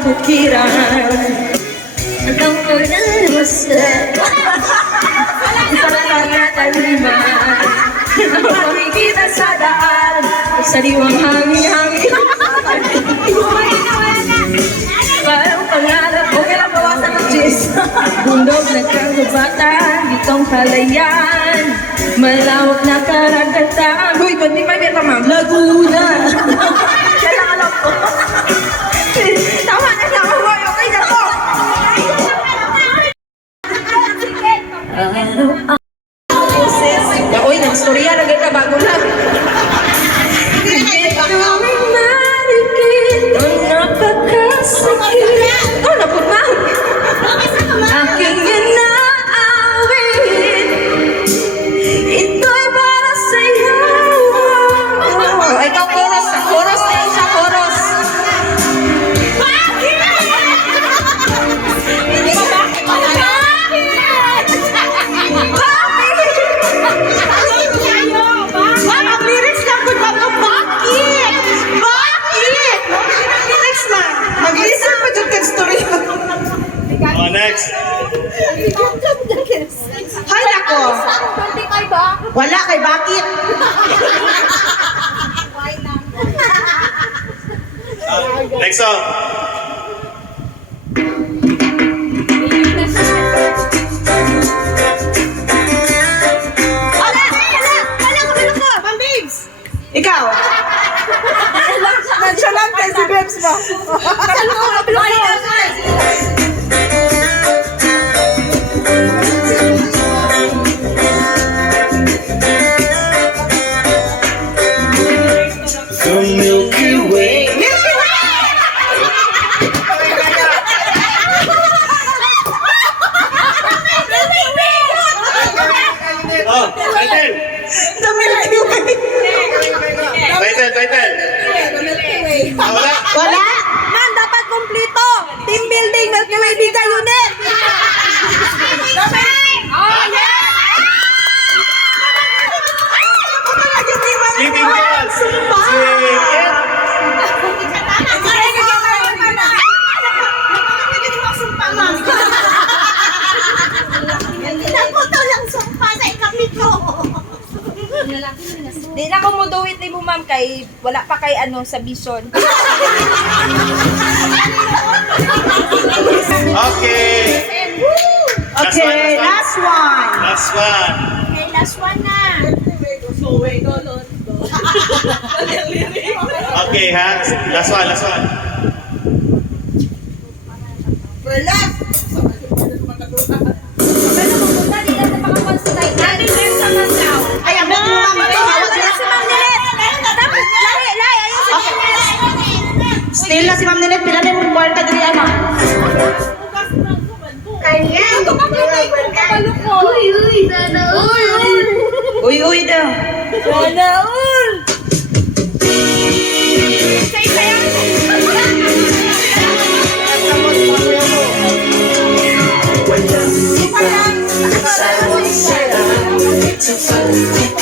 kabukiran. Ang paglalabasat Parang nataliman Pamikita sa daan Sariwang hangin-hangin Parang pangarap o kailang bawasan ng Diyos Bundog na kagubatan Ditong halayan Malawak na karagatan Uy, ba't di may beta ma'am? Laguna Kailangan lang po Tama na lang ako Okay na po Uy, nag-storya na ganda bago lang Gawing marikit O napakasakit O napagmahal Aking inaawit Ito'y para sa'yo Ikaw chorus na yun siya, chorus Next. Hay nako. Wala kay bakit? Next song. Ikaw. Nonchalant kay si Bebs mo. The Milky Way. Oh, title. The Milky Way. Title. Wala. Wala. Man, dapat kumplito. Team building, Milky Way, Liga Unit. Sleeping Girls. Di na ko mo duwit ni mo ma'am kay wala pa kay ano sa vision. Okay. Okay, last one. Last one. Okay, last one na. Okay, ha? Last one. Relax. Pero pupunta di na sa pakakonsultate. Dati din sa Mandaw. Ay, ang mga mga Si Ma'am Nilet. Dapat lahi ayun si Ma'am Nilet. Still na si Ma'am Nilet, pila na yung kwarta diri ama. Kaya, Kabalo ko. uy daw. Sana all. Walang iba Sa bawat sala Sa